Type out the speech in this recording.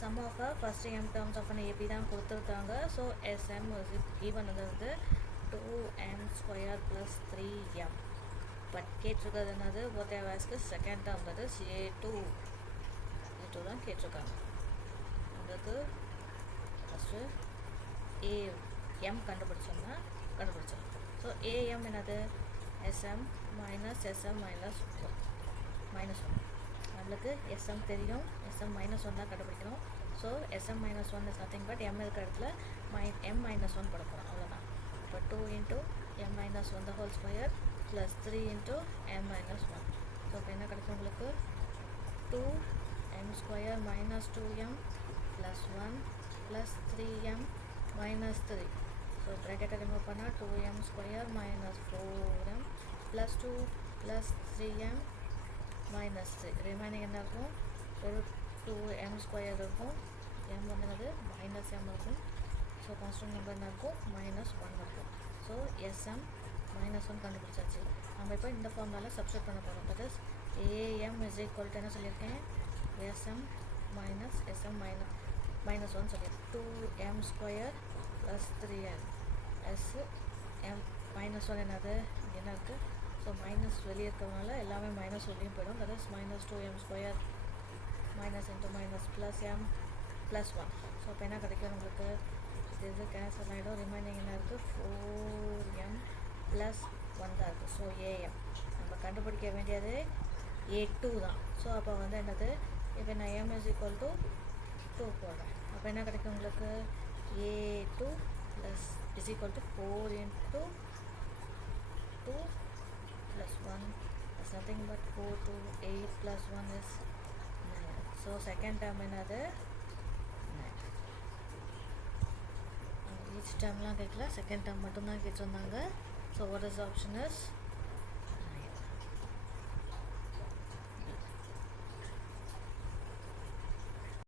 sum of a first m terms of an AP தான் கொடுத்துருக்காங்க. So SM even வந்து 2m square plus 3m. But கேட்டிருக்கிறது என்னது what they have asked second term, that is A2 தான் கேட்டிருக்காங்க. அதுக்கு first AM கண்டுபிடிச்சோம்னா கண்டுபிடிச்சோம். So AM என்னது SM minus SM minus 1 நம்மளுக்கு SM தெரியும், SM minus 1 தான் கண்டுபிடிக்கணும். So SM minus 1 is nothing but M இருக்கிற இடத்துல M minus 1 போட போகிறோம், அவ்வளோதான். இப்போ 2 into M minus 1 the whole square plus 3 into M minus 1. So இப்போ என்ன கிடைக்கும் உங்களுக்கு 2m square minus 2m plus 1 plus 3m minus 3. So ப்ராக்கெட்டை ரிமூவ் பண்ணால் 2m square minus 4m plus 2 plus 3m minus 3. Remaining என்ன இருக்கும், ஒரு 2m square இருக்கும், m வந்து மைனஸ் m இருக்கும். ஸோ கான்ஸ்டன்ட் நம்பர் என்ன இருக்கும், -1 இருக்கும். ஸோ SM -1 கண்டுபிடிச்சாச்சு. நம்ம இப்போ இந்த ஃபார்முலாவில் சப்ஸ்டிட் பண்ண போகிறோம். That is AM is equal to என்ன சொல்லியிருக்கேன், SM minus SM minus 1 சொல்லியிருக்கேன். 2m square plus 3m SM minus 1 என்னது என்ன இருக்குது. ஸோ மைனஸ் வெளியே இருக்கிறதுனால எல்லாமே மைனஸ் வெளியும் போயிடும். That is -2m square minus into minus plus m plus 1. So இப்போ என்ன கிடைக்கும் உங்களுக்கு, இது கேன்சல் ஆகிடும். ரிமைனிங் என்ன இருக்குது, 4m plus 1 தான் இருக்குது. ஸோ AM நம்ம கண்டுபிடிக்க வேண்டியது A2 தான். ஸோ அப்போ வந்து என்னது, இப்போ நான் M is equal to 2 போடுறேன். அப்போ என்ன கிடைக்கும் உங்களுக்கு, A2 plus is equal to 4 into 2 plus 1 is nothing but 4 to 8 plus 1 is 9. So second term என்னது 9. each term லாம் கேட்கல, செகண்ட் term மட்டும்தான் கேட்டிருந்தாங்க. So what is the option is